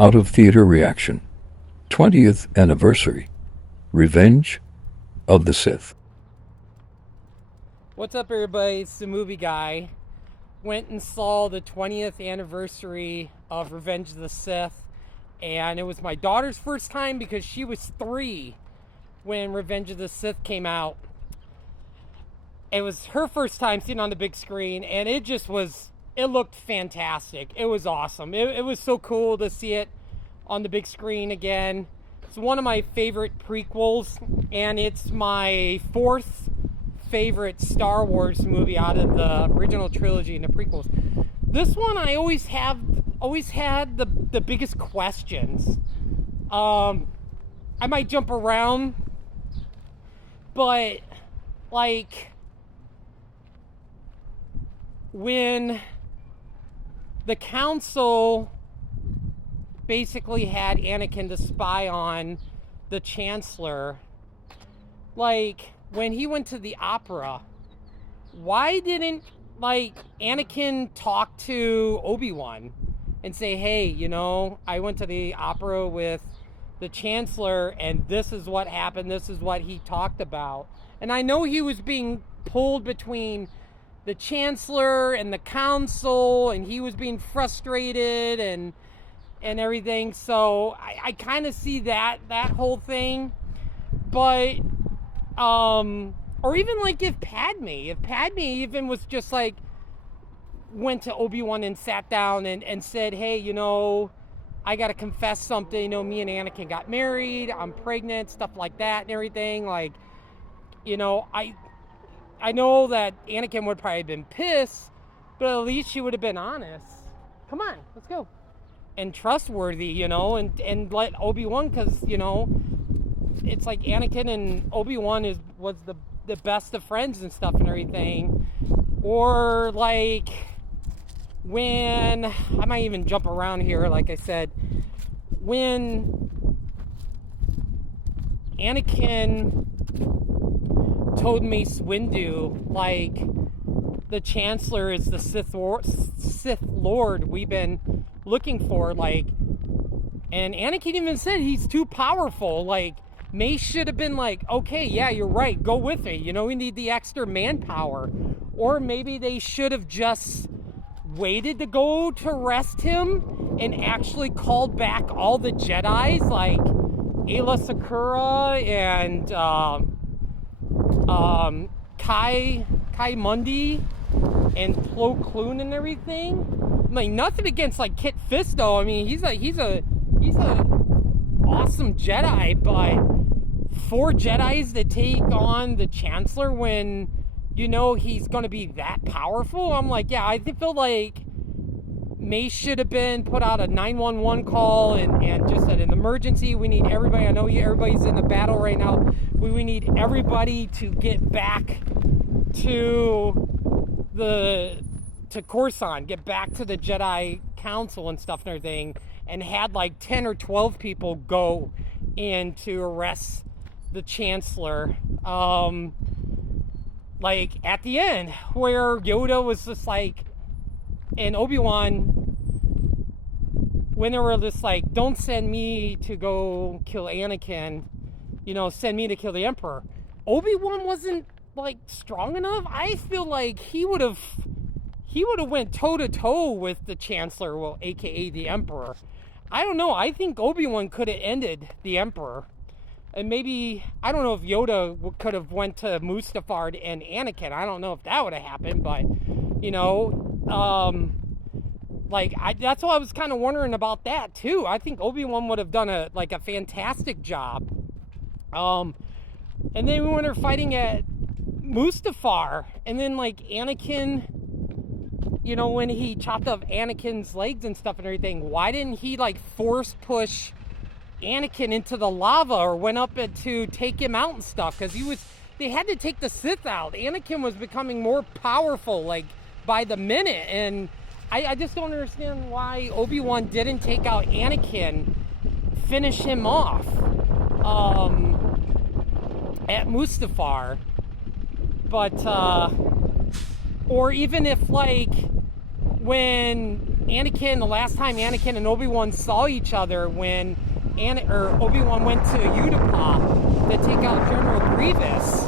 Out of theater reaction. 20th anniversary. Revenge of the Sith. What's up, everybody? It's the movie guy. Went and saw the 20th anniversary of Revenge of the Sith, and it was my daughter's first time because she was 3 when Revenge of the Sith came out. It was her first time seeing it on the big screen, and it looked fantastic. It was awesome. It was so cool to see it on the big screen again. It's one of my favorite prequels, and it's my 4th favorite Star Wars movie out of the original trilogy and the prequels. This one I always had the biggest questions. I might jump around, but like when the council basically had Anakin to spy on the Chancellor, like when he went to the opera, why didn't Anakin talk to Obi-Wan and say, hey, I went to the opera with the Chancellor and this is what happened, this is what he talked about. And I know he was being pulled between the Chancellor and the council, and he was being frustrated and everything, so I kind of see that whole thing. But or even if Padme even was just went to Obi-Wan and sat down and said, hey, I gotta confess something, me and Anakin got married, I'm pregnant, stuff like that and everything. I know that Anakin would probably have been pissed, but at least she would have been honest. Come on, let's go. And trustworthy, and let Obi-Wan, because, it's like Anakin and Obi-Wan was the best of friends and stuff and everything. Or when, I might even jump around here, like I said, when Anakin told Mace Windu, the Chancellor is the Sith Lord we've been looking for, and Anakin even said he's too powerful. Mace should have been okay, yeah, you're right, go with it, we need the extra manpower. Or maybe they should have just waited to go to arrest him and actually called back all the Jedis, like Ayla Secura and Kai Mundi and Plo Koon and everything. Nothing against Kit Fisto. I mean, he's a awesome Jedi, but 4 Jedis to take on the Chancellor when he's gonna be that powerful. I'm yeah, I feel like Mace should have been put out a 911 call and just said, an emergency, we need everybody. I know everybody's in the battle right now. We need everybody to get back to Coruscant, get back to the Jedi Council and stuff and everything, and had 10 or 12 people go in to arrest the Chancellor. At the end, where Yoda was just and Obi-Wan, when they were just don't send me to go kill Anakin, send me to kill the Emperor. Obi-Wan wasn't strong enough. I feel he would have went toe-to-toe with the Chancellor, well, aka the Emperor. I don't know. I think Obi-Wan could have ended the Emperor. And maybe, I don't know if Yoda could have went to Mustafar and Anakin. I don't know if that would have happened, but, that's why I was kind of wondering about that, too. I think Obi-Wan would have done a fantastic job. And then when they're fighting at Mustafar, and then Anakin, when he chopped off Anakin's legs and stuff and everything, why didn't he force push Anakin into the lava or went up to take him out and stuff? Because they had to take the Sith out. Anakin was becoming more powerful by the minute, and I just don't understand why Obi-Wan didn't take out Anakin, finish him off at Mustafar. But or even if when Anakin, the last time Anakin and Obi-Wan saw each other, when Obi-Wan went to Utapau to take out General Grievous.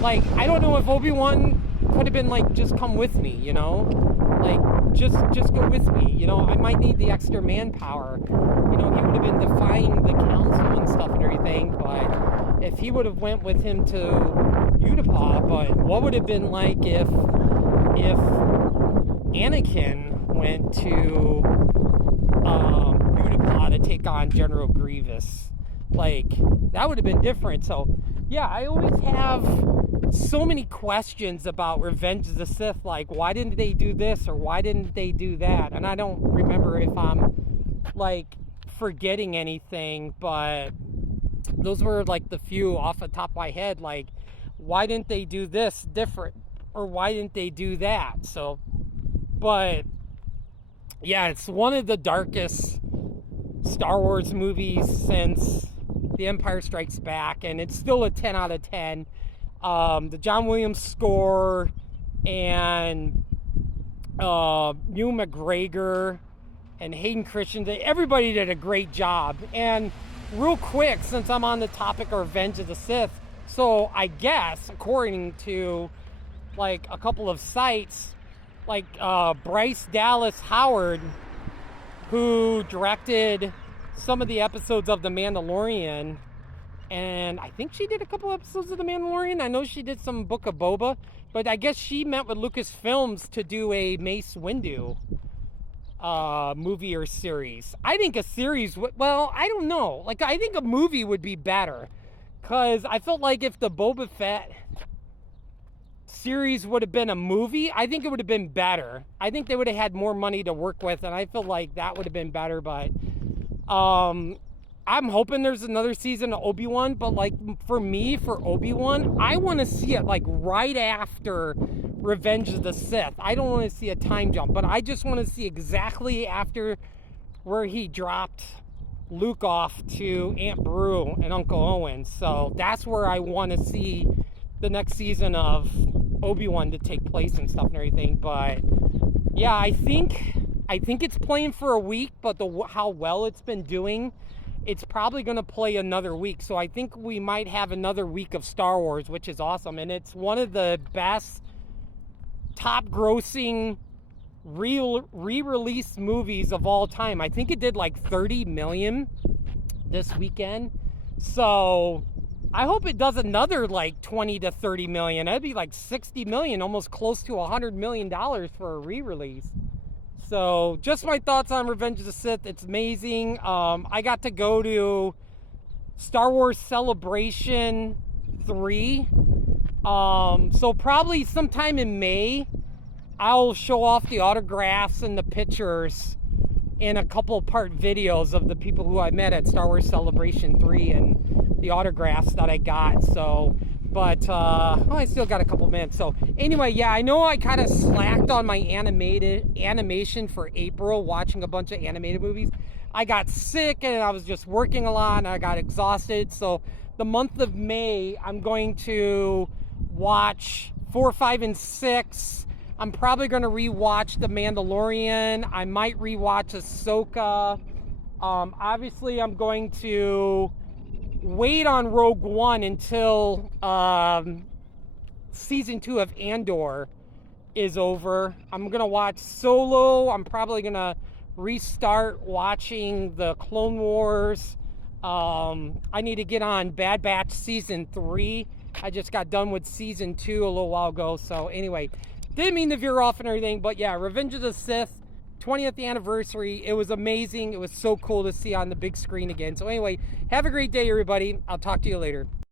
Like, I don't know if Obi-Wan could have been like, just come with me, you know, like just go with me, you know. I might need the extra manpower, you know. He would have been defying the council and stuff and everything, but if he would have went with him to Utapau. But what would have been like if Anakin went to Utapau to take on General Grievous? Like, that would have been different. So yeah, I always have so many questions about Revenge of the Sith, like, why didn't they do this or why didn't they do that? And I don't remember if I'm like forgetting anything, but those were like the few off the top of my head. Like, why didn't they do this different, or why didn't they do that? So, but yeah, it's one of the darkest Star Wars movies since The Empire Strikes Back, and it's still a 10 out of 10. The John Williams score and Ewan McGregor and Hayden Christensen, everybody did a great job. And real quick, since I'm on the topic of Revenge of the Sith, so I guess, according to like a couple of sites, like Bryce Dallas Howard, who directed some of the episodes of The Mandalorian, and I think she did a couple episodes of The Mandalorian. I know she did some Book of Boba, but I guess she met with Lucasfilms to do a Mace Windu movie or series. I think a series, well, I don't know. Like, I think a movie would be better, because I felt like if the Boba Fett series would have been a movie, I think it would have been better. I think they would have had more money to work with, and I feel like that would have been better. But I'm hoping there's another season of Obi-Wan, but like for me, for Obi-Wan, I want to see it like right after Revenge of the Sith. I don't want to see a time jump, but I just want to see exactly after where he dropped Luke off to Aunt Beru and Uncle Owen. So that's where I want to see the next season of Obi-Wan to take place and stuff and everything. But yeah, I think it's playing for a week, but how well it's been doing, it's probably going to play another week. So I think we might have another week of Star Wars, which is awesome. And it's one of the best top grossing re-release movies of all time. I think it did like 30 million this weekend. So I hope it does another like 20 to 30 million. That'd be like 60 million, almost close to $100 million for a re-release. So just my thoughts on Revenge of the Sith. It's amazing. I got to go to Star Wars Celebration 3. So probably sometime in May, I'll show off the autographs and the pictures in a couple part videos of the people who I met at Star Wars Celebration 3 and the autographs that I got. So, but I still got a couple minutes. So anyway, yeah, I know I kind of slacked on my animation for April, watching a bunch of animated movies. I got sick and I was just working a lot and I got exhausted. So the month of May, I'm going to watch 4, 5, and 6. I'm probably going to rewatch The Mandalorian. I might rewatch Ahsoka. Obviously, I'm going to wait on Rogue One until season 2 of Andor is over. I'm going to watch Solo. I'm probably going to restart watching the Clone Wars. I need to get on Bad Batch season 3. I just got done with season 2 a little while ago. So anyway, didn't mean to veer off and everything, but yeah, Revenge of the Sith 20th anniversary. It was amazing. It was so cool to see on the big screen again. So anyway, have a great day, everybody. I'll talk to you later.